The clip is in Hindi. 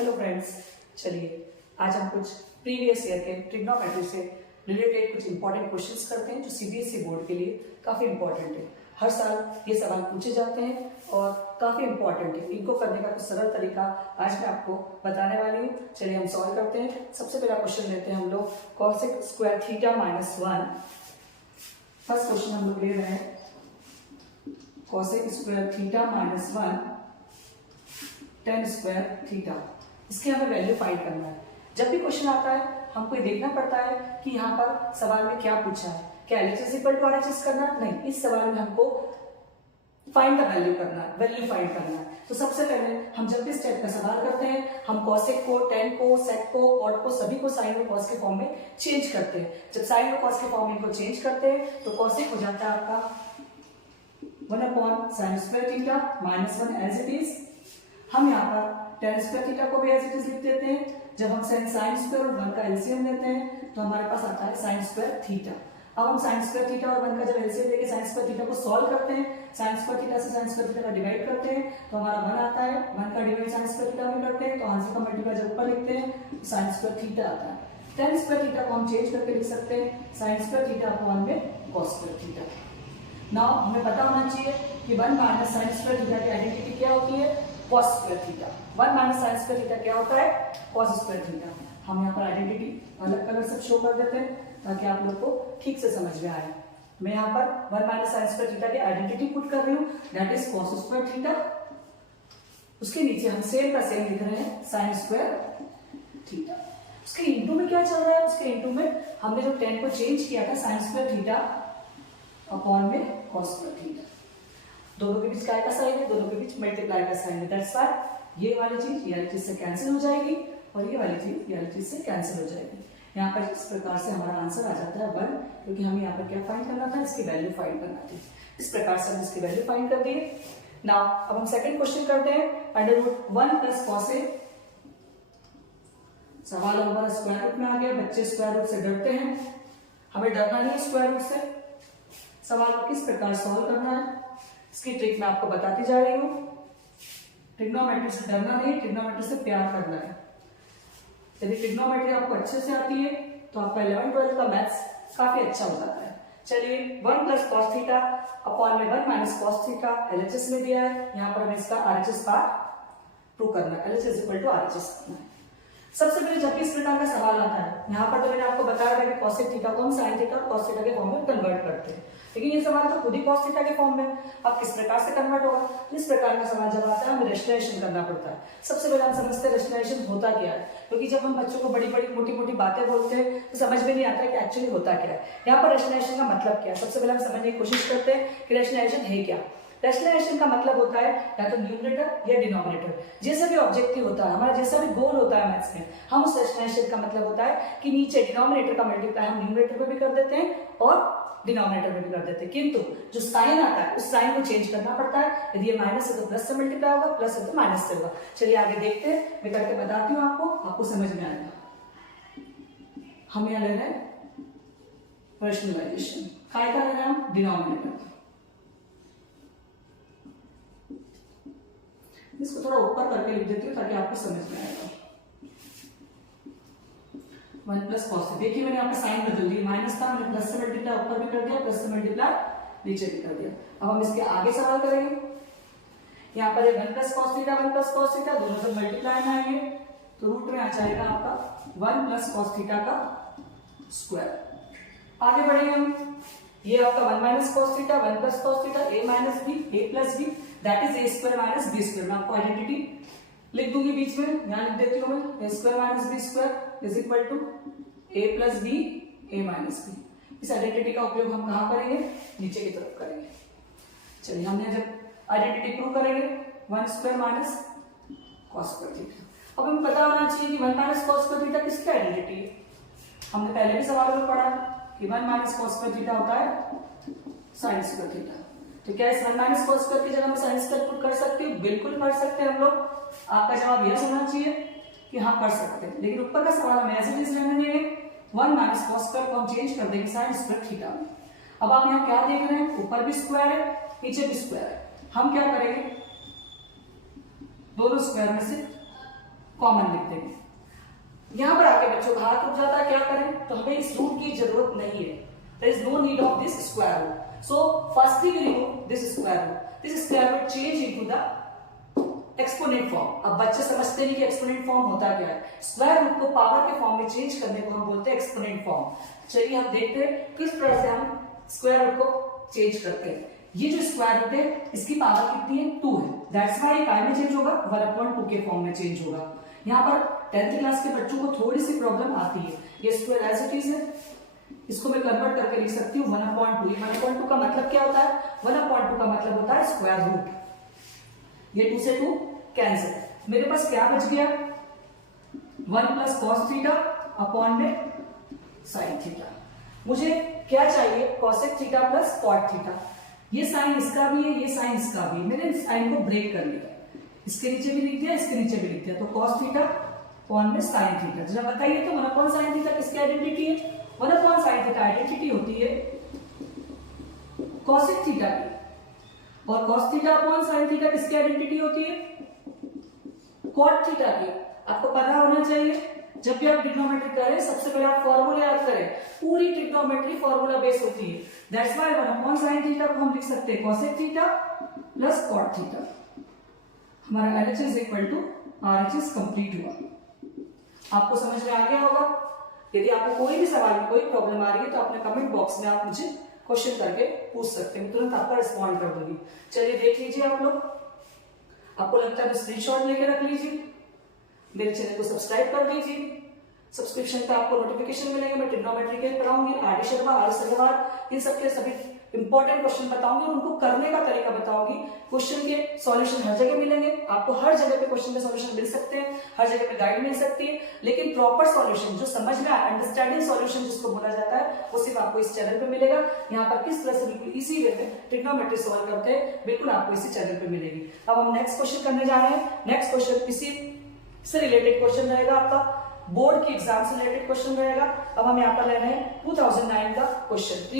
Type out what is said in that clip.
हेलो फ्रेंड्स, चलिए आज हम कुछ प्रीवियस ईयर के ट्रिग्नोमेट्री से रिलेटेड कुछ इंपॉर्टेंट क्वेश्चंस करते हैं जो सीबीएसई बोर्ड के लिए काफी इंपॉर्टेंट है। हर साल ये सवाल पूछे जाते हैं और काफी इंपॉर्टेंट है। इनको करने का कुछ सरल तरीका आज मैं आपको बताने वाली हूँ। चलिए हम सॉल्व करते हैं। सबसे पहला क्वेश्चन लेते हैं हम लोग cosec square theta minus 1। First question हम लोग ले रहे हैं cosec square theta minus 1 tan square theta. इसकी हमें वैल्यू फाइंड करना है। जब भी क्वेश्चन आता है हमको ये देखना पड़ता है कि यहाँ पर सवाल में क्या पूछा है। क्या LHS इक्वल टू RHS करना है? नहीं, इस सवाल में हमको फाइंड द वैल्यू करना है, वैल्यू फाइंड करना है। तो सबसे पहले हम जब भी इस टाइप का सवाल करते हैं हम कॉसेक को, टेन को, सेक को, कॉट को सभी को साइन और कॉस के फॉर्म में चेंज करते हैं। जब साइन और कॉस के फॉर्म में इनको चेंज करते हैं तो कॉसेक हो जाता है आपका 1/sin square theta minus 1 as it is. हम यहाँ पर tan स्क्वायर थीटा को भी एज इट इज लिख देते हैं। जब हम sin स्क्वायर और 1 का एलसीएम लेते हैं तो हमारे पास आता है sin स्क्वायर थीटा। अब हम sin स्क्वायर थीटा और 1 का जब एलसीएम लेके sin स्क्वायर थीटा को सॉल्व करते हैं, sin स्क्वायर थीटा से sin स्क्वायर थीटा का डिवाइड करते हैं तो हमारा 1 आता है। 1 का डिवाइड sin स्क्वायर थीटा में करते हैं तो आंसर का मल्टीप्लाई जब ऊपर लिखते हैं तो sin स्क्वायर थीटा आता है। tan स्क्वायर थीटा को हम चेंज करके लिख सकते हैं sin स्क्वायर थीटा अपॉन में cos स्क्वायर थीटा। नाउ हमें पता होना चाहिए कि 1 माइनस sin स्क्वायर थीटा की आइडेंटिटी क्या होती है? cos square theta. 1 minus sin square theta क्या होता है? cos square theta. हम यहाँ पर आइडेंटिटी अलग कलर से शो कर देते हैं ताकि आप लोग को ठीक से समझ में आए। मैं यहाँ पर 1 माइनस sin स्क्वायर थीटा की आइडेंटिटी पुट कर रही हूँ, that is cos square theta. उसके नीचे हम सेम का सेम लिख रहे हैं sin स्क्वायर थीटा। उसके इंटू में क्या चल रहा है? उसके इंटू में हमने जो 10 को चेंज किया था sin स्क्वायर थीटा अपॉन में cos स्क्वायर थीटा। दोनों के बीच काय का साइन है, दोनों के बीच मल्टीप्लाई का साइन है। दैट्स व्हाई ये वाली चीज से कैंसिल हो जाएगी और ये वाली चीज से कैंसिल हो जाएगी। यहाँ पर इस प्रकार से हमारा आंसर आ जाता है 1, क्योंकि हमें यहाँ पर क्या फाइंड करना था? इसकी वैल्यू फाइंड करना थी। इस प्रकार से हम इसकी वैल्यू फाइंड कर दिए। नाउ अब हम सेकंड क्वेश्चन करते हैं। √1 प्लस cos ए। सवाल हमारा स्क्वायर रूट में आ गया। बच्चे स्क्वायर रूट से डरते हैं, हमें डरना नहीं है स्क्वायर रूट से। सवाल को किस प्रकार सॉल्व करना है इसकी ट्रिक मैं आपको बताती जा रही हूँ। ट्रिग्नोमेट्री से डरना नहीं, ट्रिग्नोमेट्री से प्यार करना है। यदि ट्रिग्नोमेट्री आपको अच्छे से आती है तो आपका 11-12 का मैथ्स काफी अच्छा हो जाता है। चलिए 1 प्लस cos थीटा अपॉन में 1 माइनस cos थीटा LHS में दिया है। यहाँ पर हमें इसका RHS पार्ट प्रूव करना है। LHS इक्वल टू RHS करना है। सबसे पहले जब भी इस प्रकार का सवाल आता है, यहाँ पर तो मैंने आपको बताया था कि cos थीटा को हम sin थीटा और cos थीटा के फॉर्म में कन्वर्ट करते हैं, लेकिन ये सवाल तो खुद ही cos थीटा के फॉर्म में। अब किस प्रकार से कन्वर्ट होगा? इस प्रकार का सवाल जब आता है हमें रेशनलाइजेशन करना पड़ता है। सबसे पहले हम समझते हैं रेशनलाइजेशन होता क्या है, क्योंकि जब हम बच्चों को बड़ी बड़ी मोटी मोटी बातें बोलते हैं तो समझ में नहीं आता है कि एक्चुअली होता क्या है। यहाँ पर रेशनलाइजेशन का मतलब क्या है? सबसे पहले हम समझने की कोशिश करते हैं कि रेशनलाइजेशन है क्या। रेशनलाइजेशन का मतलब होता है या तो न्यूमरेटर या डिनोमिनेटर। जैसा भी ऑब्जेक्टिव होता है हमारा, जैसा भी गोल होता है मैथ्स में, हम उस रेशनलाइजेशन का मतलब होता है कि नीचे डिनोमिनेटर का मल्टीप्लाई हम न्यूमरेटर में भी कर देते हैं और डिनोमिनेटर में भी कर देते हैं, किंतु जो साइन आता है उस साइन को चेंज करना पड़ता है। यदि ये माइनस है तो प्लस से मल्टीप्लाई होगा, प्लस है तो माइनस से होगा। चलिए आगे देखते हैं, मैं करके बताती हूँ आपको समझ में आएगा। हम यहाँ ले रहे हैं रेशनलाइजेशन, काय का ले रहे हैं हम? डिनोमिनेटर। इसको थोड़ा ऊपर करके लिख देती हूँ ताकि आपको समझ में आएगा। 1 प्लस cos। देखिए मैंने यहाँ पे साइन बदल दिया, माइनस था मैंने प्लस से मल्टीप्लाई ऊपर भी कर दिया, प्लस से मल्टीप्लाई नीचे भी कर दिया। अब हम इसके आगे सवाल करेंगे। यहाँ पर 1 plus cos theta 1 plus cos theta दोनों से मल्टीप्लाई में आएंगे तो रूट में आ जाएगा आपका 1 प्लस cos थीटा का स्क्वायर। आगे बढ़ेंगे हम। ये आपका 1 minus cos theta 1 plus cos theta a minus b a plus b that is a square minus b square. मैं आपको आइडेंटिटी लिख दूंगी बीच में, यहाँ लिख देती हूँ मैं। a square minus b square is equal to a plus b a minus b। इस आइडेंटिटी का उपयोग हम कहाँ करेंगे? नीचे की तरफ करेंगे। चलिए हमने जब आइडेंटिटी प्रूव करेंगे 1 square minus cos square theta. अब हमें पता होना चाहिए कि 1 माइनस cos स्क्वायर थीटा किसकी आइडेंटिटी है? हमने पहले भी सवाल में पढ़ा कि 1 माइनस cos स्क्वायर थीटा होता है sin स्क्वायर थीटा। तो क्या इस 1 माइनस cos स्क्वायर की जगह हम sin स्क्वायर पुट कर सकते हैं? बिल्कुल कर सकते हैं हम लोग। आपका जवाब यह होना चाहिए कि हाँ कर सकते हैं, लेकिन ऊपर का सवाल हमें ऐसे चीज रहने देंगे 1 माइनस cos स्क्वायर को हम चेंज कर देंगे sin स्क्वायर थीटा में। अब आप यहाँ क्या देख रहे हैं? ऊपर भी स्क्वायर है नीचे भी स्क्वायर है। हम क्या करेंगे? दोनों स्क्वायर में से कॉमन लिख देंगे। यहां पर आके बच्चों का हाथ उठ जाता है, क्या करें, तो हमें इस रूट की जरूरत नहीं है, there is no need of this square root. So firstly we remove this square root, this square root change into the exponent form. अब बच्चे समझते नहीं कि एक्सपोनेंट फॉर्म होता क्या है। स्क्वायर रूट को पावर के फॉर्म में चेंज करने को हम बोलते हैं एक्सपोनेंट फॉर्म। चलिए हम देखते हैं किस तरह से हम स्क्वायर रूट को चेंज करते हैं। ये जो स्क्वायर रूट है इसकी पावर कितनी है, 2 है, दैट्स व्हाई काय में चेंज होगा, 1/2 के फॉर्म में चेंज होगा। यहाँ पर 10th क्लास के बच्चों को थोड़ी सी प्रॉब्लम आती है, ये स्क्वायर एज इट इज है, इसको मैं कन्वर्ट करके लिख सकती हूँ 1/2। 1/2 का मतलब क्या होता है, 1/2 का मतलब होता है स्क्वायर रूट। ये 2 से 2 कैंसिल, मेरे पास क्या बच गया, 1 प्लस कॉस थीटा अपॉन में साइन थीटा। मुझे क्या चाहिए, cosec theta plus cot theta. ये साइन इसका भी है, ये साइन इसका भी है, मैंने साइन को ब्रेक कर लिया, इसके नीचे भी लिख दिया, इसके नीचे भी लिख दिया, तो कॉस थीटा अपॉन में साइन थीटा। जरा बताइए तो 1 अपॉन साइन थीटा किसकी आइडेंटिटी है, 1 अपॉन साइन थीटा आइडेंटिटी होती है कॉसेक थीटा की, और cos theta upon sine theta किसकी आइडेंटिटी होती है, कॉट थीटा की। आपको पता होना चाहिए जब भी आप ट्रिग्नोमेट्री करें सबसे पहले आप फॉर्मूला याद करें, पूरी ट्रिग्नोमेट्री फॉर्मूला बेस होती है, that's why 1 upon sine theta को हम लिख सकते हैं cosec theta plus cot theta. हमारा LHS is equal to RHS complete हुआ। आपको समझ में आ गया होगा। यदि आपको कोई भी सवाल में कोई प्रॉब्लम आ रही है तो अपने कमेंट बॉक्स में आप मुझे क्वेश्चन करके पूछ सकते हैं, मैं तुरंत आपका रिस्पॉन्ड कर दूंगी। चलिए देख लीजिए आप लोग, आपको लगता है तो स्क्रीनशॉट लेके रख लीजिए, मेरे चैनल को सब्सक्राइब कर दीजिए। सब्सक्रिप्शन पे आपको नोटिफिकेशन मिलेंगे, मैं ट्रिग्नोमेट्री के पढ़ाऊंगी, RD शर्मा, RS अग्रवाल, इन सबके सभी इंपॉर्टेंट क्वेश्चन बताऊंगी और उनको करने का तरीका बताऊंगी। क्वेश्चन के सॉल्यूशन हर जगह मिलेंगे, आपको हर जगह पे क्वेश्चन के सॉल्यूशन मिल सकते हैं, हर जगह पे गाइड मिल सकती है, लेकिन प्रॉपर सॉल्यूशन जो समझ में आए, अंडरस्टैंडिंग सॉल्यूशन जिसको बोला जाता है, वो सिर्फ आपको इस चैनल पे मिलेगा। यहाँ पर किस तरह से बिल्कुल इसी वे में ट्रिग्नोमेट्री सॉल्व करते हैं, बिल्कुल आपको इसी चैनल पे मिलेगी। अब हम नेक्स्ट क्वेश्चन करने जा रहे हैं। नेक्स्ट क्वेश्चन इसी से रिलेटेड क्वेश्चन रहेगा, आपका बोर्ड की एग्जाम से रिलेटेड क्वेश्चन रहेगा। अब हम यहाँ पर ले रहे हैं 2009 का क्वेश्चन।